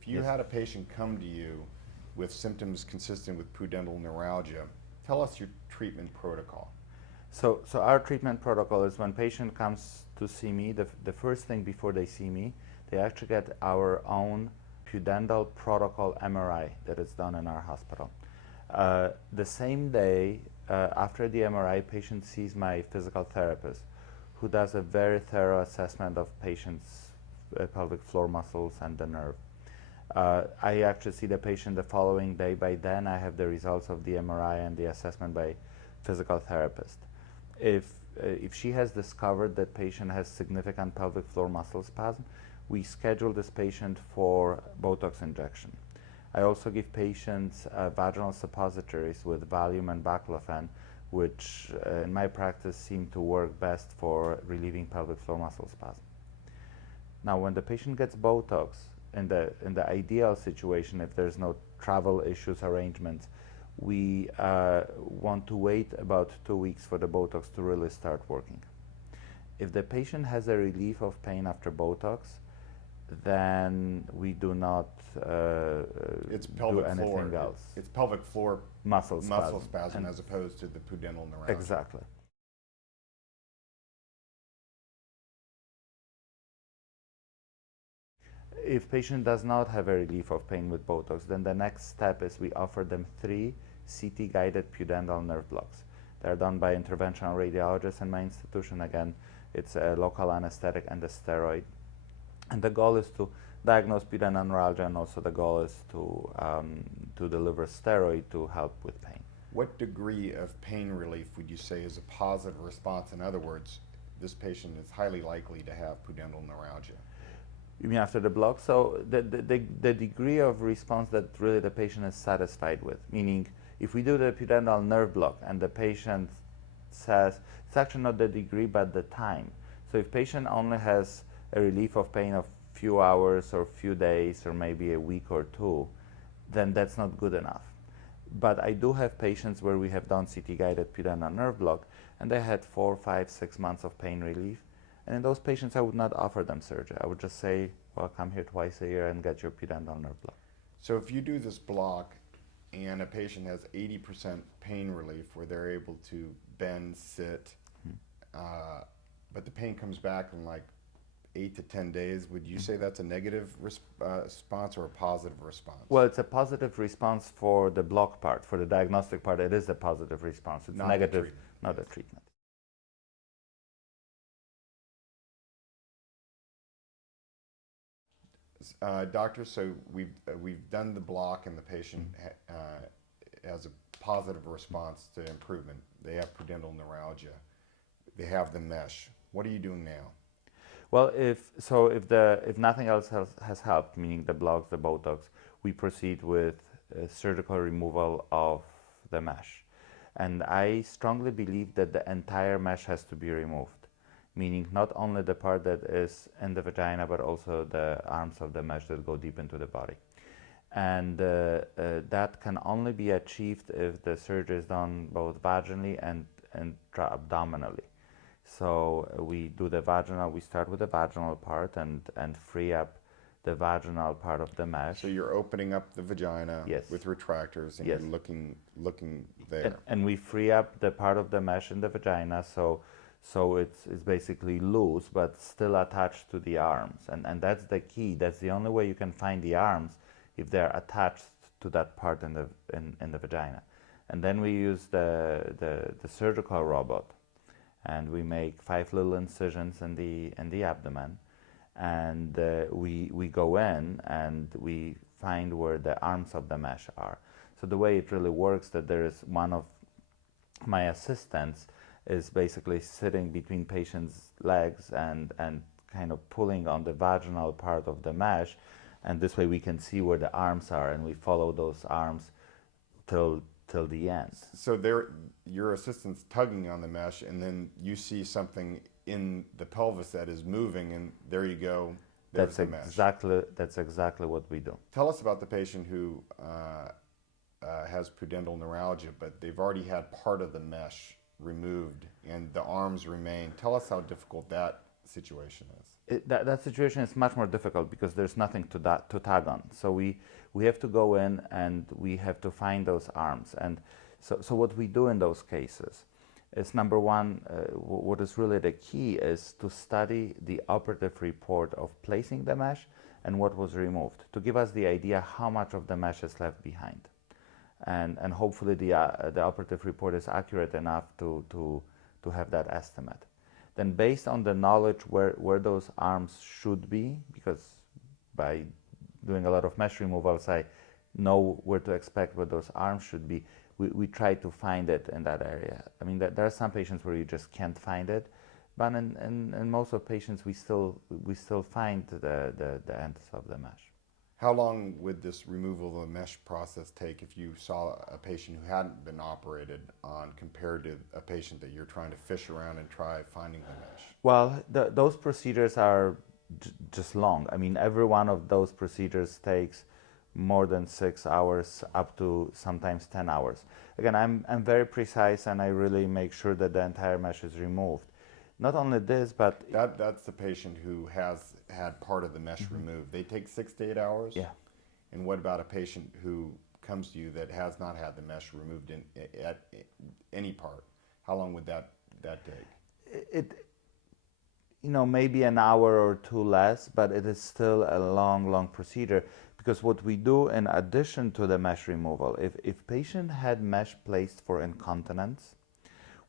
If you had a patient come to you with symptoms consistent with pudendal neuralgia, tell us your treatment protocol. So our treatment protocol is when patient comes to see me, the first thing before they see me, they actually get our own pudendal protocol MRI that is done in our hospital. The same day after the MRI, patient sees my physical therapist, who does a very thorough assessment of patient's pelvic floor muscles and the nerve. I actually see the patient the following day. By then, I have the results of the MRI and the assessment by physical therapist. If she has discovered that patient has significant pelvic floor muscle spasm, we schedule this patient for Botox injection. I also give patients vaginal suppositories with Valium and baclofen, which in my practice seem to work best for relieving pelvic floor muscle spasm. Now, when the patient gets Botox, in the ideal situation, if there's no travel issues, arrangements, we want to wait about 2 weeks for the Botox to really start working. If the patient has a relief of pain after Botox, then we do not It's do pelvic anything floor. else. It's pelvic floor Muscle spasm as opposed to the pudendal neuralgia. Exactly. If patient does not have a relief of pain with Botox, then the next step is we offer them 3 CT-guided pudendal nerve blocks. They're done by interventional radiologists in my institution. Again, it's a local anesthetic and a steroid. And the goal is to diagnose pudendal neuralgia, and also the goal is to deliver steroid to help with pain. What degree of pain relief would you say is a positive response? In other words, this patient is highly likely to have pudendal neuralgia. You mean after the block? So the degree of response that really the patient is satisfied with, meaning if we do the pudendal nerve block and the patient says, it's actually not the degree but the time. So if patient only has a relief of pain of few hours or few days or maybe a week or 2, then that's not good enough. But I do have patients where we have done CT-guided pudendal nerve block and they had 4, 5, 6 months of pain relief. And in those patients, I would not offer them surgery. I would just say, well, come here twice a year and get your pudendal nerve block. So if you do this block and a patient has 80% pain relief where they're able to bend, sit, but the pain comes back in like 8 to 10 days, would you say that's a negative response or a positive response? Well, it's a positive response for the block part. For the diagnostic part, it is a positive response. It's Not negative, not a treatment. Doctor, so we've done the block and the patient has a positive response to improvement. They have pudendal neuralgia. They have the mesh. What are you doing now? Well, if nothing else has helped, meaning the blocks, the Botox, we proceed with surgical removal of the mesh. And I strongly believe that the entire mesh has to be removed, meaning not only the part that is in the vagina, but also the arms of the mesh that go deep into the body. And that can only be achieved if the surgery is done both vaginally and intra-abdominally. So we do the vaginal, we start with the vaginal part and free up the vaginal part of the mesh. So you're opening up the vagina with retractors and Yes. you're looking there. And we free up the part of the mesh in the vagina, so it's basically loose but still attached to the arms. And that's the key. That's the only way you can find the arms, if they're attached to that part in the vagina. And then we use the surgical robot, and we make 5 little incisions in the abdomen, and we go in and we find where the arms of the mesh are. So the way it really works, that there is one of my assistants is basically sitting between patient's legs and kind of pulling on the vaginal part of the mesh, and this way we can see where the arms are, and we follow those arms till the end. So your assistant's tugging on the mesh, and then you see something in the pelvis that is moving, and there you go. There's the mesh. That's exactly what we do. Tell us about the patient who has pudendal neuralgia, but they've already had part of the mesh removed and the arms remain. Tell us how difficult that situation is? That situation is much more difficult because there's nothing to tag on. So we have to go in and we have to find those arms. And so what we do in those cases is, number one, what is really the key is to study the operative report of placing the mesh and what was removed, to give us the idea how much of the mesh is left behind. And hopefully the operative report is accurate enough to have that estimate. Then based on the knowledge where those arms should be, because by doing a lot of mesh removals, I know where to expect where those arms should be, we try to find it in that area. I mean, there are some patients where you just can't find it, but in most of patients, we still find the ends of the mesh. How long would this removal of the mesh process take if you saw a patient who hadn't been operated on compared to a patient that you're trying to fish around and try finding the mesh? Well, those procedures are just long. I mean, every one of those procedures takes more than 6 hours, up to sometimes 10 hours. Again, I'm very precise, and I really make sure that the entire mesh is removed. Not only this, but that's the patient who has had part of the mesh removed. They take 6 to 8 hours? yeah. And what about a patient who comes to you that has not had the mesh removed at any part? How long would that take? Maybe an hour or two less, but it is still a long procedure, because what we do in addition to the mesh removal, if patient had mesh placed for incontinence,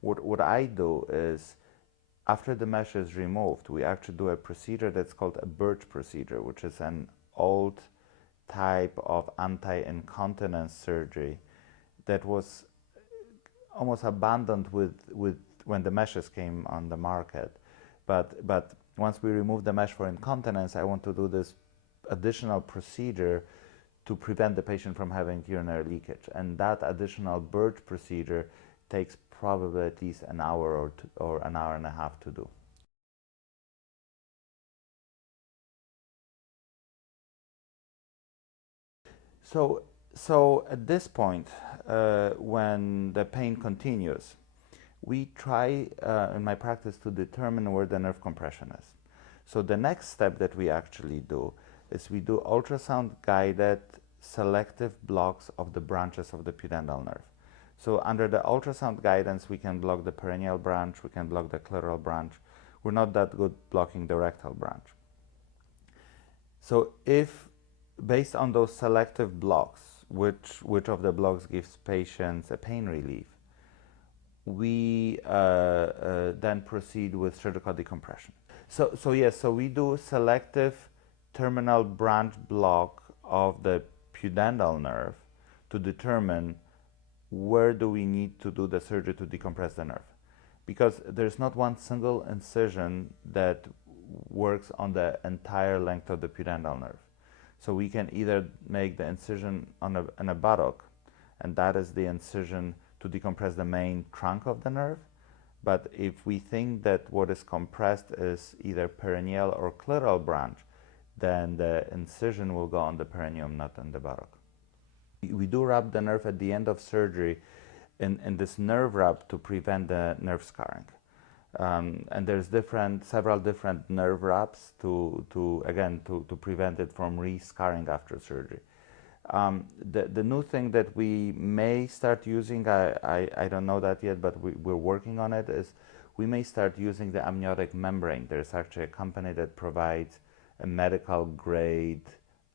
what I do is, after the mesh is removed, we actually do a procedure that's called a Birch procedure, which is an old type of anti-incontinence surgery that was almost abandoned with when the meshes came on the market. But once we remove the mesh for incontinence, I want to do this additional procedure to prevent the patient from having urinary leakage. And that additional Birch procedure takes probably at least an hour or an hour and a half to do. So at this point, when the pain continues, we try in my practice to determine where the nerve compression is. So the next step that we actually do is we do ultrasound guided selective blocks of the branches of the pudendal nerve. So under the ultrasound guidance, we can block the perineal branch, we can block the clitoral branch. We're not that good blocking the rectal branch. So if, based on those selective blocks, which of the blocks gives patients a pain relief, we then proceed with surgical decompression. So yes, so we do selective terminal branch block of the pudendal nerve to determine where do we need to do the surgery to decompress the nerve. Because there's not one single incision that works on the entire length of the pudendal nerve. So we can either make the incision on a buttock, and that is the incision to decompress the main trunk of the nerve. But if we think that what is compressed is either perineal or clitoral branch, then the incision will go on the perineum, not on the buttock. We do rub the nerve at the end of surgery in this nerve rub to prevent the nerve scarring. And there's several different nerve rubs to prevent it from re-scarring after surgery. The new thing that we may start using, I don't know that yet, but we're working on it, is we may start using the amniotic membrane. There's actually a company that provides a medical grade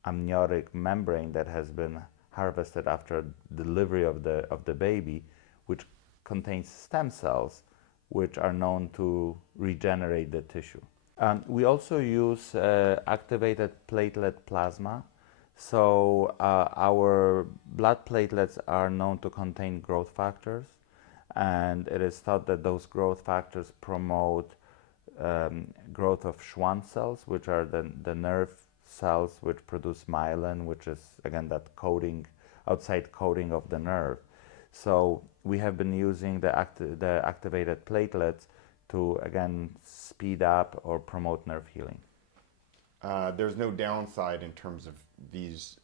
amniotic membrane that has been harvested after delivery of the baby, which contains stem cells, which are known to regenerate the tissue. We also use activated platelet plasma. So our blood platelets are known to contain growth factors, and it is thought that those growth factors promote growth of Schwann cells, which are the nerve cells which produce myelin, which is again that outside coating of the nerve. So we have been using the activated platelets to again speed up or promote nerve healing. There's no downside in terms of these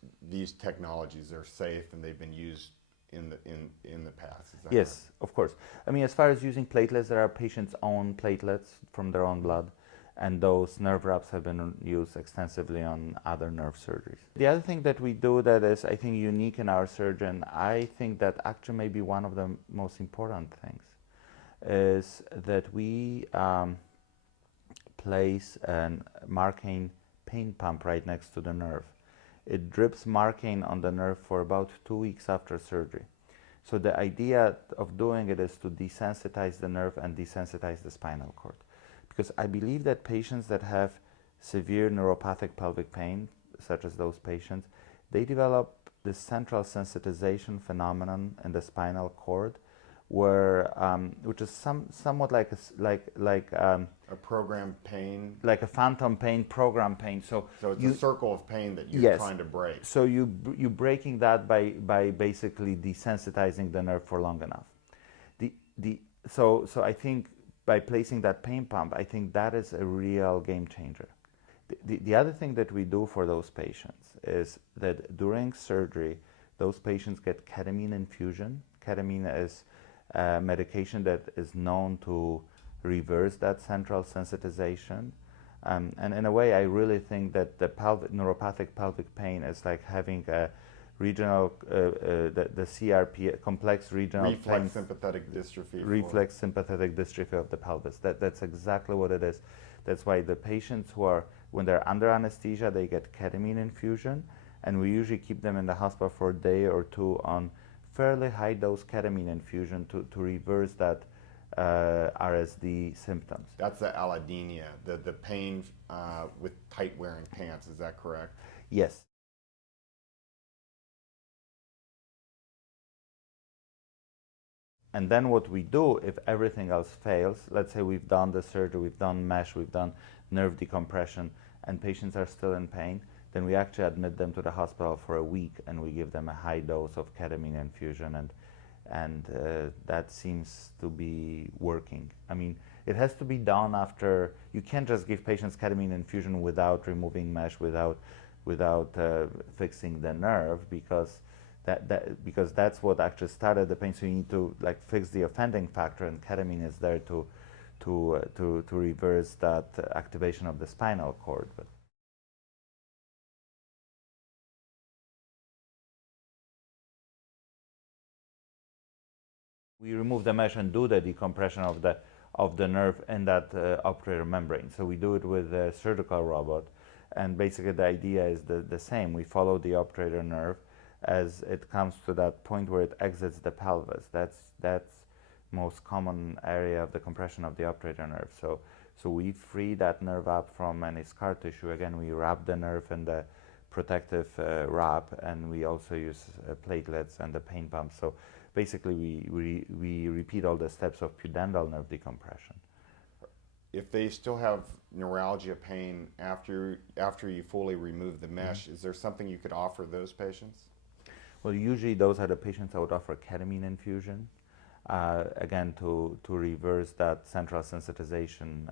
technologies. They're safe and they've been used in the past. Is that yes, right? Of course. I mean, as far as using platelets, there are patients' own platelets from their own blood, and those nerve wraps have been used extensively on other nerve surgeries. The other thing that we do that is, I think, unique in our surgeon, I think that actually may be one of the most important things, is that we place a Marcaine pain pump right next to the nerve. It drips Marcaine on the nerve for about 2 weeks after surgery. So the idea of doing it is to desensitize the nerve and desensitize the spinal cord. Because I believe that patients that have severe neuropathic pelvic pain, such as those patients, they develop this central sensitization phenomenon in the spinal cord, where which is somewhat like a program pain, like a phantom pain, program pain. So it's a circle of pain that you're yes, trying to break. So you're breaking that by basically desensitizing the nerve for long enough. So I think by placing that pain pump, I think that is a real game changer. The other thing that we do for those patients is that during surgery, those patients get ketamine infusion. Ketamine is a medication that is known to reverse that central sensitization. And in a way, I really think that the neuropathic pelvic pain is like having a regional, the CRP, complex regional reflex sympathetic dystrophy. Reflex sympathetic dystrophy of the pelvis. That's exactly what it is. That's why the patients who are, when they're under anesthesia, they get ketamine infusion, and we usually keep them in the hospital for a day or two on fairly high dose ketamine infusion to reverse that RSD symptoms. That's the allodynia, the pain with tight wearing pants, is that correct? Yes. And then what we do, if everything else fails, let's say we've done the surgery, we've done mesh, we've done nerve decompression, and patients are still in pain, then we actually admit them to the hospital for a week, and we give them a high dose of ketamine infusion, and that seems to be working. I mean, it has to be done after. You can't just give patients ketamine infusion without removing mesh, without fixing the nerve, because that's what actually started the pain. So you need to fix the offending factor, and ketamine is there to reverse that activation of the spinal cord. But we remove the mesh and do the decompression of the nerve in that operator membrane. So we do it with a surgical robot, and basically the idea is the same. We follow the operator nerve as it comes to that point where it exits the pelvis. That's most common area of the compression of the operator nerve. So we free that nerve up from any scar tissue. Again, we wrap the nerve in the protective wrap, and we also use platelets and the pain pump. So basically we repeat all the steps of pudendal nerve decompression. If they still have neuralgia pain after you fully remove the mesh, is there something you could offer those patients? Well, usually those are the patients I would offer ketamine infusion, again, to reverse that central sensitization